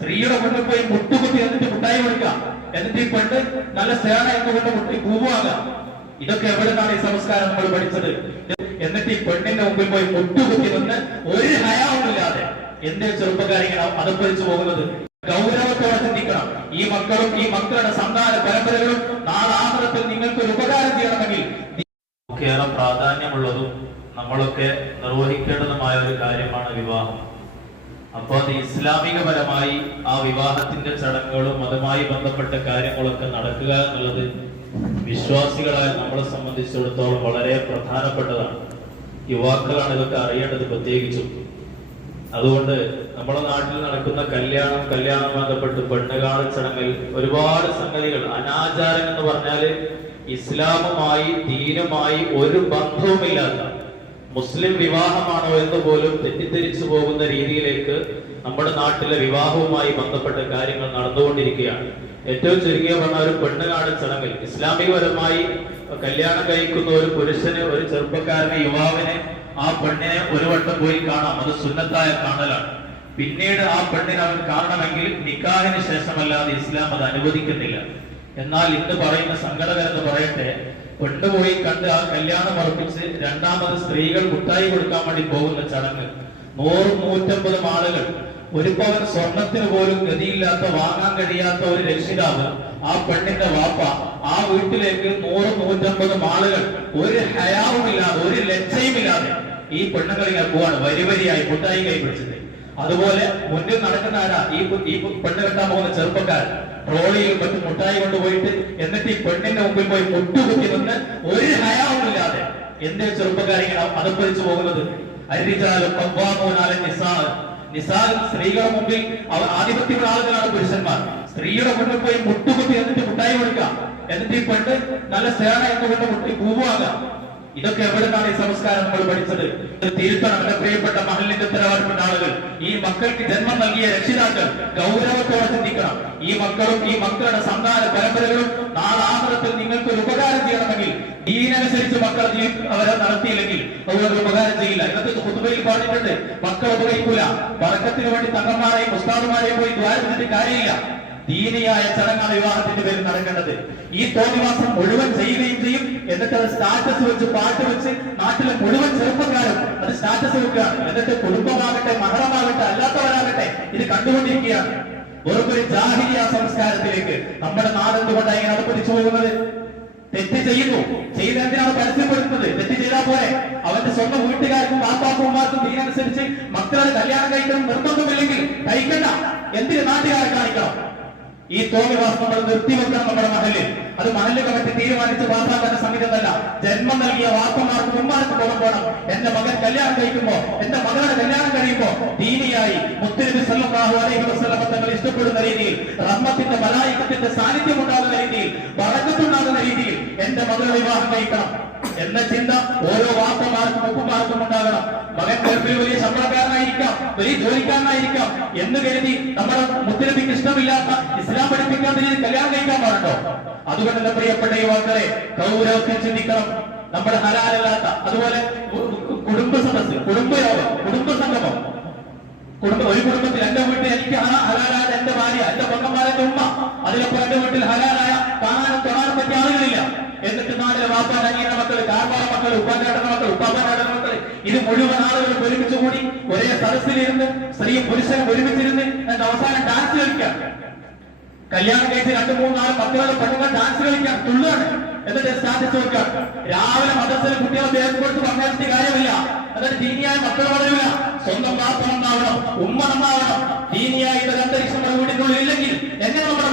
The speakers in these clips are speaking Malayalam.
സ്ത്രീയുടെ മുന്നിൽ പോയി മുട്ടുകുത്തി എന്നിട്ട് മുട്ടായി കൊടുക്കുക. എന്നിട്ട് ഈ പെണ്ണ് നല്ല സേന എന്ന് കൊണ്ട് മുട്ടി കൂവാകുക ഇതൊക്കെ എവിടെ നിന്നാണ് ഈ സംസ്കാരം നമ്മൾ പഠിച്ചത്? എന്നിട്ട് ഈ പെണ്ണിന്റെ മുമ്പിൽ പോയി മുട്ടുകുത്തി നിന്ന് ഒരു ഹയാവുമില്ലാതെ എന്തേ ചെറുപ്പക്കാരിങ്ങനെ ഇങ്ങനെ അതപ്പതിച്ചു പോകുന്നത്? ഗൗരവത്തോടെ ചിന്തിക്കണം. ഈ മക്കളും ഈ മക്കളുടെ സന്താന പരമ്പരകളും നാളെ നിങ്ങൾക്ക് ഒരു ഉപകാരം ചെയ്യണമെങ്കിൽ ഏറെ പ്രാധാന്യമുള്ളതും നമ്മളൊക്കെ നിർവഹിക്കേണ്ടതുമായ ഒരു കാര്യമാണ് വിവാഹം. അപ്പോൾ അത് ഇസ്ലാമികപരമായി ആ വിവാഹത്തിന്റെ ചടങ്ങുകളും അതുമായി ബന്ധപ്പെട്ട കാര്യങ്ങളൊക്കെ നടക്കുക എന്നുള്ളത് വിശ്വാസികളായ നമ്മളെ സംബന്ധിച്ചിടത്തോളം വളരെ പ്രധാനപ്പെട്ടതാണ്. യുവാക്കളാണ് ഇതൊക്കെ അറിയേണ്ടത് പ്രത്യേകിച്ചും. അതുകൊണ്ട് നമ്മുടെ നാട്ടിൽ നടക്കുന്ന കല്യാണം കല്യാണം ബന്ധപ്പെട്ട് പെണ്ണുകാണൽ ചടങ്ങിൽ ഒരുപാട് സംഗതികൾ. അനാചാരം എന്ന് പറഞ്ഞാൽ ഇസ്ലാമുമായി ദീനുമായി ഒരു ബന്ധവുമില്ലാത്ത മുസ്ലിം വിവാഹമാണോ എന്ന് പോലും തെറ്റിദ്ധരിച്ചു പോകുന്ന രീതിയിലേക്ക് നമ്മുടെ നാട്ടിലെ വിവാഹവുമായി ബന്ധപ്പെട്ട കാര്യങ്ങൾ നടന്നുകൊണ്ടിരിക്കുകയാണ്. ഏറ്റവും ചുരുങ്ങിയ പറഞ്ഞ ഒരു പെണ്ണുകാണൽ ചടങ്ങിൽ ഇസ്ലാമികപരമായി കല്യാണം കഴിക്കുന്ന ഒരു പുരുഷന് ഒരു ചെറുപ്പക്കാരനെ യുവാവിനെ ആ പെണ്ണിനെ ഒരു വട്ടം പോയി കാണാം. അത് സുന്നത്തായ കാണലാണ്. പിന്നീട് ആ പെണ്ണിനെ അവൻ കാണണമെങ്കിൽ നിക്കാഹിന് ശേഷമല്ലാതെ ഇസ്ലാം അത് അനുവദിക്കുന്നില്ല. എന്നാൽ ഇന്ന് പറയുന്ന സങ്കടകരെന്ന് പറയട്ടെ പെണ്ണുപോയി കണ്ട് ആ കല്യാണം ഉറപ്പിച്ച് രണ്ടാമത് സ്ത്രീകൾ മുട്ടായി കൊടുക്കാൻ വേണ്ടി പോകുന്ന ചടങ്ങ്. നൂറും നൂറ്റമ്പതും ആളുകൾ ഒരു പവൻ സ്വർണത്തിന് പോലും ഗതിയില്ലാത്ത വാങ്ങാൻ കഴിയാത്ത ഒരു രക്ഷിതാവ് ആ പെണ്ണിന്റെ വാപ്പ ആ വീട്ടിലേക്ക് നൂറും നൂറ്റമ്പതും ആളുകൾ ഒരു ഹയാവുമില്ലാതെ ഒരു ലജ്ജയുമില്ലാതെ ഈ പെണ്ണുങ്ങളിങ്ങനെ പോവാണ്. വരി വരിയായി മുട്ടായി കൈ പിടിച്ചിട്ട്. അതുപോലെ മുന്നിൽ നടക്കുന്ന ആരാ? ഈ ഈ പെണ്ണ് കെട്ടാൻ പോകുന്ന ചെറുപ്പക്കാർ ട്രോളിയിൽ മറ്റ് മുട്ടായി കൊണ്ടുപോയിട്ട് എന്നിട്ട് ഈ പെണ്ണിന്റെ മുമ്പിൽ പോയി മുട്ടുകുത്തി നിന്ന് ഒരു ഹയാവുമില്ലാതെ എന്തേ ചെറുപ്പക്കാരിങ്ങനെ അതപ്പതിച്ചു പോകുന്നത്? നിസാൽ. സ്ത്രീകളുടെ മുമ്പിൽ അവർ ആധിപത്യമുള്ള ആളുകളാണ് പുരുഷന്മാർ. സ്ത്രീയുടെ മുമ്പിൽ പോയി മുട്ടുകുത്തി എന്നിട്ട് മുട്ടായി കൊടുക്കാം. എന്നിട്ട് ഈ പെണ്ണ് നല്ല സേന എന്നുകൊണ്ട് മുട്ടി പൂവാകാം. ഇതൊക്കെ എവിടെ നിന്നാണ് ഈ സംസ്കാരം നമ്മൾ പഠിച്ചത്? തിരുത്തണം. എന്റെ പ്രിയപ്പെട്ട മഹലിന്റെ ഉത്തരവാദിത്തപ്പെട്ട ആളുകൾ. ഈ മക്കൾക്ക് ജന്മം നൽകിയ രക്ഷിതാക്കൾ ഗൗരവത്തോടെ ചിന്തിക്കണം. ഈ മക്കളും ഈ മക്കളുടെ സന്താന പരമ്പരകളും നാളെ നിങ്ങൾക്ക് ഒരു ഉപകാരം ചെയ്യണമെങ്കിൽ ദീനനുസരിച്ച് മക്കൾ അവരെ നടത്തിയില്ലെങ്കിൽ അവർക്ക് ഉപകാരം ചെയ്യില്ല. ഇന്നത്തെ കുത്തുബയിൽ പറഞ്ഞിട്ടുണ്ട് മക്കൾ ഉപകരിക്കൂല. പറക്കത്തിന് വേണ്ടി തങ്ങന്മാരെയും ഉസ്താദുമാരെയും പോയി ദ്വാരത്തിട്ട് കാര്യമില്ല. ദീനിയായ ചടങ്ങാണ് വിവാഹത്തിന്റെ പേരിൽ നടക്കേണ്ടത്. ഈ തോന്നിവാസം മുഴുവൻ ചെയ്യുകയും ചെയ്യും. എന്നിട്ട് സ്റ്റാറ്റസ് വെച്ച് പാട്ട് വെച്ച് നാട്ടിലെ മുഴുവൻ ചെറുപ്പക്കാരും അത് സ്റ്റാറ്റസ് വെക്കുകയാണ് എന്നിട്ട് കുടുംബമാകട്ടെ മഹറമാകട്ടെ അല്ലാത്തവരാകട്ടെ ഇത് കണ്ടുകൊണ്ടിരിക്കുകയാണ്. വെറും ഒരു ജാഹിരിയ സംസ്കാരത്തിലേക്ക് നമ്മുടെ നാടെന്തുകൊണ്ടാണ് ഇങ്ങനെ അടുപ്പിച്ചു പോകുന്നത്? തെറ്റ് ചെയ്യുന്നു. ചെയ്ത് എന്തിനാണ് പരസ്യപ്പെടുത്തുന്നത്. തെറ്റ് ചെയ്താൽ പോലെ അവന്റെ സ്വന്തം വീട്ടുകാർക്കും വാപ്പാപ്പന്മാർക്കും ഇതിനനുസരിച്ച് മക്കളെ കല്യാണം കഴിക്കണം നിർബന്ധമില്ലെങ്കിൽ കഴിക്കണ്ട. എന്തിന് നാട്ടുകാരെ കാണിക്കണം? ഈ തോന്നിവാസം നമ്മൾ നിർത്തിവെക്കണം നമ്മുടെ മഹലിൽ. അത് മഹൽ കമ്മിറ്റി തീരുമാനിച്ച് പാസാക്കാൻ സംഗീതമല്ല ജന്മം നൽകിയ വാപ്പമാർക്കും ഉമ്മാർക്ക് ബോധം പോകണം എന്റെ മകൻ കല്യാണം കഴിക്കുമ്പോ എന്റെ മകളുടെ കല്യാണം കഴിയുമ്പോ ദീനിയായി മുത്തരബി സല്ലല്ലാഹു അലൈഹി വസ്ലമ തങ്ങൾ ഇഷ്ടപ്പെടുന്ന രീതിയിൽ റഹ്മത്തിന്റെ മലായിക്കത്തിന്റെ സാന്നിധ്യം ഉണ്ടാകുന്ന രീതിയിൽ വഴക്കത്തുണ്ടാകുന്ന രീതിയിൽ എന്റെ മകളുടെ വിവാഹം കഴിക്കണം. എന്ന ചിന്ത ഓരോ വാപ്പമാർക്കും ഉപ്പമാർക്കും ഉണ്ടാകണം. മകൻ ഗൾഫിൽ വലിയ ശമ്പളക്കാരനായിരിക്കാം വലിയ ജോലിക്കാരനായിരിക്കാം എന്ന് കരുതി നമ്മുടെ മുത്തലബിക്ക് ഇഷ്ടമില്ലാത്ത ഇസ്ലാം പഠിപ്പിക്കാൻ കല്യാണം കഴിക്കാൻ പാടുണ്ടോ? അതുകൊണ്ട് തന്നെ പ്രിയപ്പെട്ട യുവാക്കളെ ഗൗരവത്തിൽ ചിന്തിക്കണം. നമ്മുടെ ഹലാലല്ലാത്ത അതുപോലെ കുടുംബ സദസ് കുടുംബയോഗം കുടുംബ സംഗമം. കുടുംബ ഒരു കുടുംബത്തിൽ എന്റെ വീട്ടിൽ എനിക്ക് ഹലാ- ഹലാലായ എന്റെ ഭാര്യ എന്റെ പൊക്കന്മാരെ ഉമ്മ. അതിലപ്പോ എന്റെ വീട്ടിൽ ഹലാലായ കാണാനും തൊടാനും പറ്റിയ ആളുകളില്ല. നാട്ടിലെ വാപ്പാൻ അനിയന്റെ മക്കൾ കാർമാറ മക്കൾ ഉപ്പാന്റെ മക്കൾ ഉപ്പാപ്പാന്റെ മക്കൾ ഇത് മുഴുവൻ ആളുകളും ഒരുമിച്ച് കൂടി ഒരേ സദസ്സിലിരുന്ന് സ്ത്രീയും പുരുഷനും ഒരുമിച്ചിരുന്ന് എന്നിട്ട് അവസാനം ഡാൻസ് കളിക്കാം. കല്യാണം കഴിച്ച് രണ്ടു മൂന്നാൽ പത്തുകാലം പെണ്ണുങ്ങൾ ഡാൻസ് കളിക്കാം. തുള്ളുകയാണ്. എന്നിട്ട് സ്റ്റാറ്റസ് വെക്കാം രാവിലെ മദ്രസയിലെ കുട്ടികളെ ദേഹത്ത് കൊടുത്ത് പറഞ്ഞിട്ട് കാര്യമില്ല. എന്നിട്ട് ദീനിയായ മക്കൾ വളരില്ല സ്വന്തം വാപ്പ നന്നാവണം ഉമ്മ നന്നാവണം. ദീനിയായിട്ട് ഒരു അന്തരീക്ഷം നമ്മുടെ ഇല്ലെങ്കിൽ എങ്ങനെ നമ്മുടെ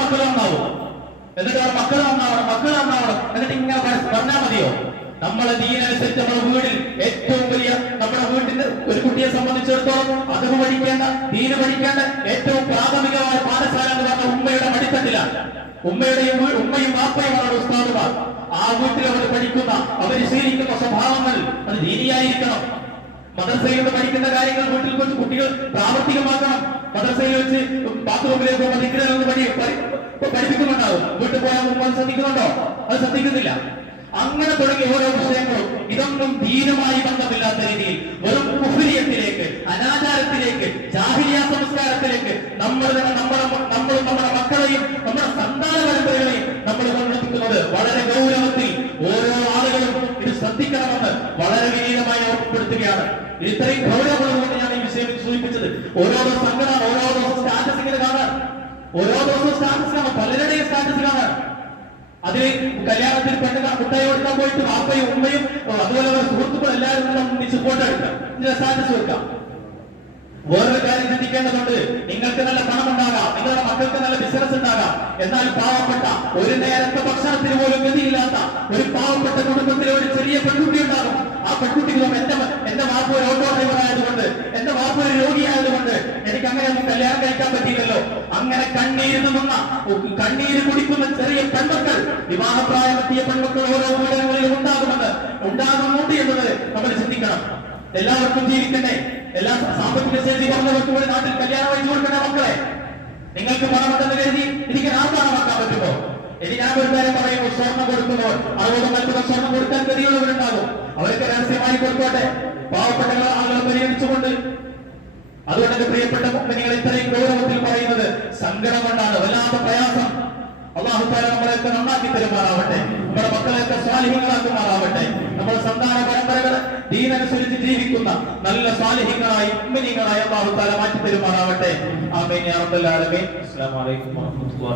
നമ്മളെ ദീനനുസരിച്ച് നമ്മുടെ വീടിൽ ഏറ്റവും വലിയ നമ്മുടെ വീട്ടിൽ ഒരു കുട്ടിയെ സംബന്ധിച്ചിടത്തോളം അത് പഠിക്കേണ്ട ദീന പഠിക്കേണ്ട ഏറ്റവും പ്രാഥമികമായ പാഠശാല എന്ന് പറഞ്ഞ ഉമ്മയുടെ മടിത്തട്ടിലാണ്. ഉമ്മയുടെയും ഉമ്മയും വാപ്പയുമാണ് ഉസ്താദുമാർ. ആ വീട്ടിൽ അവർ പഠിക്കുന്ന അവർ ശീലിക്കുന്ന സ്വഭാവങ്ങൾ അത് ദീനിയായിരിക്കണം. മദ്രസയിൽ പഠിക്കുന്ന കാര്യങ്ങൾ വീട്ടിൽ വെച്ച് കുട്ടികൾ പ്രാവർത്തികമാക്കണം. മദ്രസയിൽ വെച്ച് ബാത്റൂമിലേക്ക് പോകുമ്പോൾ നിൽക്കുന്നതെന്ന് പഠി പഠി- പഠിപ്പിക്കുന്നുണ്ടാവും. വീട്ടിൽ പോയാൽ ശ്രദ്ധിക്കുന്നുണ്ടോ? അത് ശ്രദ്ധിക്കുന്നില്ല. അങ്ങനെ തുടങ്ങിയ ഓരോ വിഷയങ്ങളും. ഇതൊന്നും ദീനമായി ബന്ധമില്ലാത്ത രീതിയിൽ വെറും കുഹുരിയത്തിലേക്ക് അനാചാരത്തിലേക്ക് ജാഹിരിയ സംസ്കാരത്തിലേക്ക് നമ്മൾ തന്നെ നമ്മുടെ നമ്മൾ നമ്മുടെ മക്കളെയും നമ്മുടെ സന്താന പരമ്പരകളെയും നമ്മൾ കൊണ്ടെത്തിക്കുന്നത് വളരെ ഗൗരവത്തിൽ ഓരോ ആളുകളും ഇത് ശ്രദ്ധിക്കണമെന്ന് വളരെ വിനീതമായി ഓർമ്മപ്പെടുത്തുകയാണ്. ഇത് ഇത്രയും ഗൗരവമുള്ളതുകൊണ്ട് ഞാൻ ഈ വിഷയം സൂചിപ്പിച്ചത് ഓരോ സംഘടന ഓരോ ദിവസം സ്റ്റാറ്റസ് ഇങ്ങനെ കാണാൻ. ഓരോ ദിവസവും സ്റ്റാറ്റസ് കാണാൻ പലരുടെയും സ്റ്റാറ്റസ് കാണാൻ. അതിൽ കല്യാണത്തിൽ പെട്ടെന്ന് മുട്ടായി കൊടുക്കാൻ പോയിട്ട് വാപ്പയും ഉമ്മയും അതുപോലെ അവരുടെ സുഹൃത്തുക്കൾ എല്ലാവരും ഒന്നിച്ച് ഫോട്ടോ എടുക്കാം. ഇതിന്റെ സ്റ്റാറ്റസ് വെക്കാം. വേറൊരു കാര്യം ചിന്തിക്കേണ്ടതുണ്ട്. നിങ്ങൾക്ക് നല്ല പണം ഉണ്ടാകാം നിങ്ങളുടെ മക്കൾക്ക് നല്ല ബിസിനസ് ഉണ്ടാകാം. എന്നാൽ പാവപ്പെട്ട ഒരു നേരത്തെ ഭക്ഷണത്തിന് പോലും ഗതിയില്ലാത്ത ഒരു പാവപ്പെട്ട കുടുംബത്തിലെ ഒരു ചെറിയ പെൺകുട്ടി ഉണ്ടാകും. ആ പെൺകുട്ടിക്ക് തോന്നും, എന്റെ എന്റെ വാപ്പ ഒരു ഓട്ടോ ഡ്രൈവർ ആയതുകൊണ്ട് എന്റെ വാപ്പ ഒരു രോഗിയായതുകൊണ്ട് എനിക്ക് അങ്ങനെ ഒന്നും കല്യാണം കഴിക്കാൻ പറ്റിയില്ലല്ലോ അങ്ങനെ കണ്ണീര് നിന്ന കണ്ണീര് കുടിക്കുന്ന ചെറിയ പെൺമക്കൾ വിവാഹപ്രായമെത്തിയ പെൺമക്കൾ ഓരോ വീടുകളിലും ഉണ്ടാകുമെന്ന് ഉണ്ടാകുന്നുണ്ട് എന്നത് നമ്മൾ ചിന്തിക്കണം. എല്ലാവർക്കും ജീവിക്കണ്ടേ എല്ലാ സാമ്പത്തിക ശേഷി പറഞ്ഞവർക്ക് കൂടി നാട്ടിൽ കല്യാണം കഴിച്ചു കൊടുക്കേണ്ട മക്കളെ. നിങ്ങൾക്ക് പണമുണ്ടെന്ന് കരുതി എനിക്ക് ആസ്ഥാനമാക്കാൻ പറ്റുമോ? ഇനി ഞാൻ ഒരു കാര്യം പറയുമ്പോൾ സ്വർണം കൊടുക്കുമ്പോൾ അറുപത് മറ്റൊരു സ്വർണം കൊടുക്കാൻ കഴിയുള്ളവരുണ്ടാകും അവർക്ക് രഹസ്യമായി കൊടുക്കട്ടെ പാവപ്പെട്ട ആളുകൾ പരിഗണിച്ചുകൊണ്ട്. അതുകൊണ്ട് പ്രിയപ്പെട്ട നിങ്ങൾ ഇത്രയും ഗൗരവത്തിൽ പറയുന്നത് സങ്കടം കൊണ്ടാണ് വല്ലാത്ത പ്രയാസം. അള്ളാഹു നമ്മളെയൊക്കെ നന്നാക്കി തരുമാറാവട്ടെ. നമ്മുടെ മക്കളെയൊക്കെ സ്വാലിഹ്യങ്ങളാക്കുമാറാവട്ടെ നമ്മുടെ സന്താന പരമ്പരകൾ ദീനനുസരിച്ച് ജീവിക്കുന്ന നല്ല സ്വാലിഹ്യങ്ങളായി ഉമ്മനികളായി അള്ളാഹു മാറ്റി തരുമാറാവട്ടെ ആമീൻ അസ്സലാമു അലൈക്കും വറഹ്മത്തുള്ളാഹി